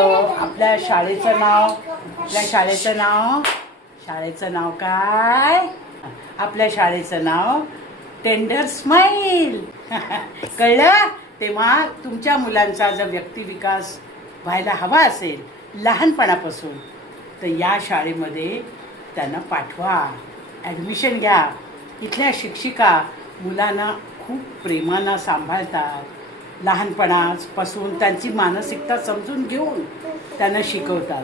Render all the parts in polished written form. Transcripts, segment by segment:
आपल्या शाळेचं नाव काय? आपल्या शाळेचं नाव टेंडर स्माईल. कळलं? तेव्हा तुमच्या मुलांचा जर व्यक्तिविकास व्हायला हवा असेल लहानपणापासून तर या शाळेमध्ये त्यांना पाठवा, ॲडमिशन घ्या. इथल्या शिक्षिका मुलांना खूप प्रेमानं सांभाळतात. लहानपणापासून त्यांची मानसिकता समजून घेऊन त्यांना शिकवतात.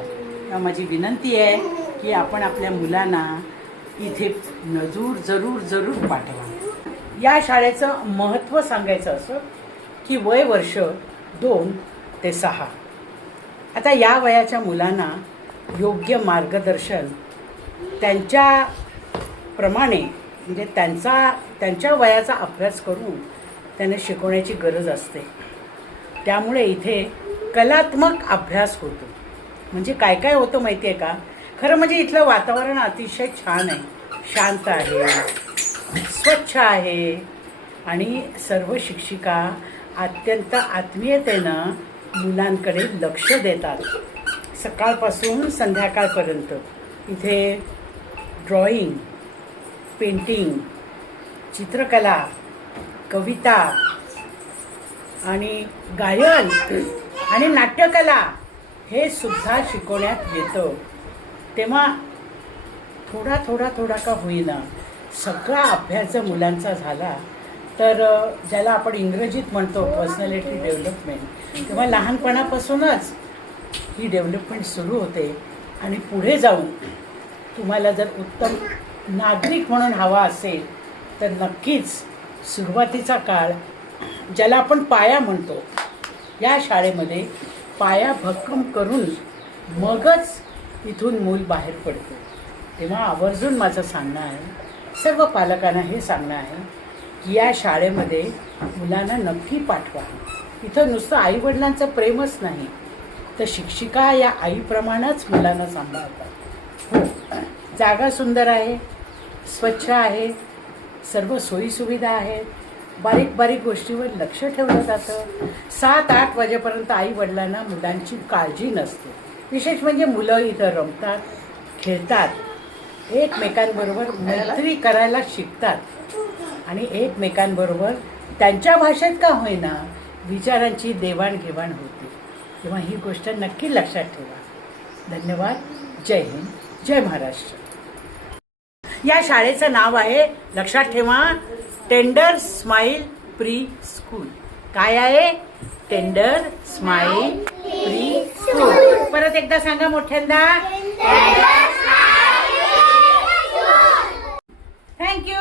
माझी विनंती आहे की आपण आपल्या मुलांना इथे जरूर पाठवा. या शाळेचं महत्त्व सांगायचं असं की वय वर्ष 2 ते 6. आता या वयाच्या मुलांना योग्य मार्गदर्शन त्यांच्याप्रमाणे म्हणजे त्यांच्या वयाचा अभ्यास करून त्यांना शिकवण्याची गरज असते. त्यामुळे इथे कलात्मक अभ्यास होतो. म्हणजे काय काय होतं माहिती आहे का? खरं म्हणजे इथलं वातावरण अतिशय छान आहे, शांत आहे, स्वच्छ आहे आणि सर्व शिक्षिका अत्यंत आत्मीयतेनं मुलांकडे लक्ष देतात. सकाळपासून संध्याकाळपर्यंत इथे ड्रॉइंग, पेंटिंग, चित्रकला, कविता आणि गायन आणि नाट्यकला हे सुद्धा शिकवण्यात येतं. तेव्हा थोडा का होईना सगळा अभ्यास जर मुलांचा झाला तर ज्याला आपण इंग्रजीत म्हणतो पर्सनॅलिटी डेव्हलपमेंट, तेव्हा लहानपणापासूनच ही डेव्हलपमेंट सुरू होते. आणि पुढे जाऊन तुम्हाला जर उत्तम नागरिक म्हणून हवा असेल तर नक्कीच सुरुवातीचा काळ ज्याला आपण पाया म्हणतो, या शाळेमध्ये पाया भक्कम करून मगच इथून मूल बाहेर पडतो. तेव्हा आवर्जून माझं सांगणं आहे, सर्व पालकांना हे सांगणं आहे की या शाळेमध्ये मुलांना नक्की पाठवा. इथं नुसतं आईवडिलांचं प्रेमच नाही तर शिक्षिका या आईप्रमाणेच मुलांना सांभाळतात. हो, जागा सुंदर आहे, स्वच्छ आहे, सर्व सोयीसुविधा आहेत, बारीक गोष्टीवर लक्ष ठेवलं जातं. 7-8 वाजेपर्यंत आई वडिलांना मुलांची काळजी नसते. विशेष म्हणजे मुलं इथं रमतात, खेळतात, एकमेकांबरोबर मैत्री करायला शिकतात आणि एकमेकांबरोबर त्यांच्या भाषेत का होईना विचारांची देवाणघेवाण होते. तेव्हा ही गोष्ट नक्की लक्षात ठेवा. धन्यवाद. जय हिंद, जय महाराष्ट्र. या शाळेचं नाव आहे, लक्षात ठेवा, टेंडर स्माईल प्री स्कूल. काय आहे? Tender smile pre school. परत एकदा सांगा मोठ्यांदा. थँक्यू.